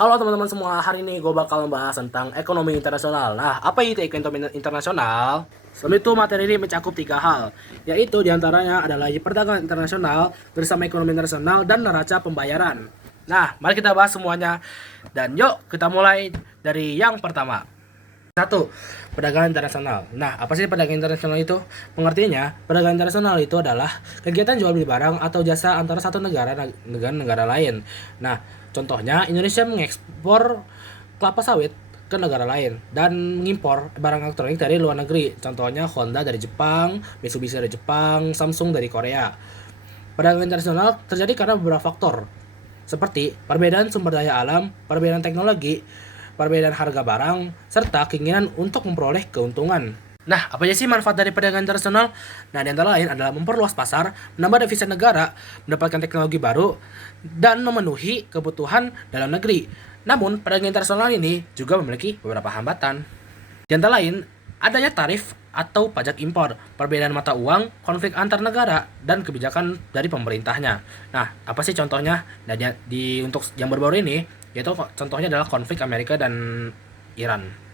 Halo teman-teman semua, hari ini gue bakal membahas tentang ekonomi internasional. Nah, apa itu ekonomi internasional? Sebelum itu materi ini mencakup 3 hal, yaitu diantaranya adalah perdagangan internasional, bersama ekonomi internasional, dan neraca pembayaran. Nah, mari kita bahas semuanya, dan yuk kita mulai dari yang pertama. 1. Perdagangan internasional. Nah, apa sih perdagangan internasional itu? Pengertiannya, perdagangan internasional itu adalah kegiatan jual beli barang atau jasa antara satu negara dengan negara lain. Nah, contohnya Indonesia mengekspor kelapa sawit ke negara lain dan mengimpor barang elektronik dari luar negeri. Contohnya Honda dari Jepang, Mitsubishi dari Jepang, Samsung dari Korea. Perdagangan internasional terjadi karena beberapa faktor, seperti perbedaan sumber daya alam, perbedaan teknologi, perbedaan harga barang, serta keinginan untuk memperoleh keuntungan. Nah, apa aja sih manfaat dari perdagangan internasional? Nah, di antara lain adalah memperluas pasar, menambah devisa negara, mendapatkan teknologi baru, dan memenuhi kebutuhan dalam negeri. Namun, perdagangan internasional ini juga memiliki beberapa hambatan. Di antara lain, adanya tarif atau pajak impor, perbedaan mata uang, konflik antar negara, dan kebijakan dari pemerintahnya. Nah, apa sih contohnya? Nah, untuk yang baru-baru ini, yaitu contohnya adalah konflik Amerika dan Iran.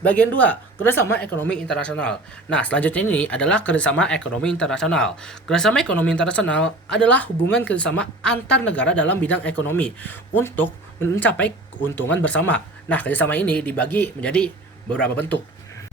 Bagian 2, kerjasama ekonomi internasional. Nah, selanjutnya ini adalah kerjasama ekonomi internasional. Kerjasama ekonomi internasional adalah hubungan kerjasama antar negara dalam bidang ekonomi untuk mencapai keuntungan bersama. Nah, kerjasama ini dibagi menjadi beberapa bentuk.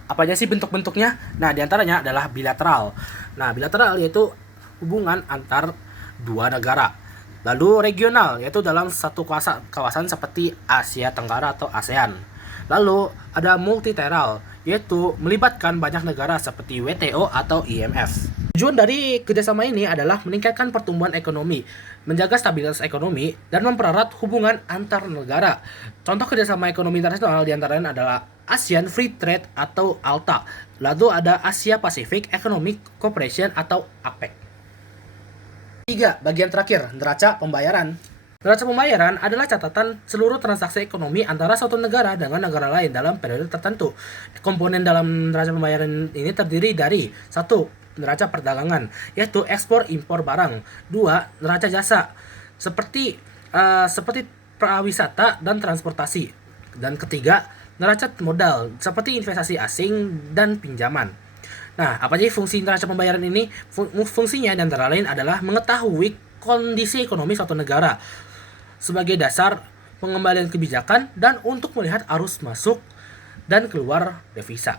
Apa aja sih bentuk-bentuknya? Nah, diantaranya adalah bilateral. Nah, bilateral yaitu hubungan antar dua negara. Lalu regional, yaitu dalam satu kawasan seperti Asia Tenggara atau ASEAN. Lalu ada multilateral, yaitu melibatkan banyak negara seperti WTO atau IMF. Tujuan dari kerjasama ini adalah meningkatkan pertumbuhan ekonomi, menjaga stabilitas ekonomi, dan mempererat hubungan antar negara. Contoh kerjasama ekonomi internasional diantaranya adalah ASEAN Free Trade atau ALTA. Lalu ada Asia Pacific Economic Cooperation atau APEC. 3. Bagian terakhir, neraca pembayaran. Neraca pembayaran adalah catatan seluruh transaksi ekonomi antara suatu negara dengan negara lain dalam periode tertentu. Komponen dalam neraca pembayaran ini terdiri dari 1. Neraca perdagangan, yaitu ekspor impor barang. 2. Neraca jasa, seperti pariwisata dan transportasi. Dan ketiga, neraca modal, seperti investasi asing dan pinjaman. Nah, apa sih fungsi neraca pembayaran ini? Fungsinya antara lain adalah mengetahui kondisi ekonomi suatu negara sebagai dasar pengembalian kebijakan dan untuk melihat arus masuk dan keluar devisa.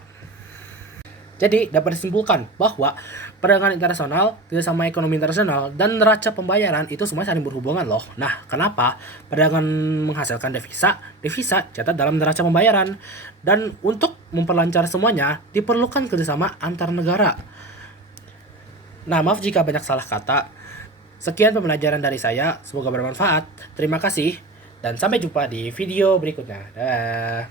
Jadi, dapat disimpulkan bahwa perdagangan internasional, kerjasama ekonomi internasional, dan neraca pembayaran itu semua saling berhubungan loh. Nah, kenapa? Perdagangan menghasilkan devisa catat dalam neraca pembayaran. Dan untuk memperlancar semuanya, diperlukan kerjasama antar negara. Nah, maaf jika banyak salah kata. Sekian pembelajaran dari saya, semoga bermanfaat. Terima kasih, dan sampai jumpa di video berikutnya. Dah.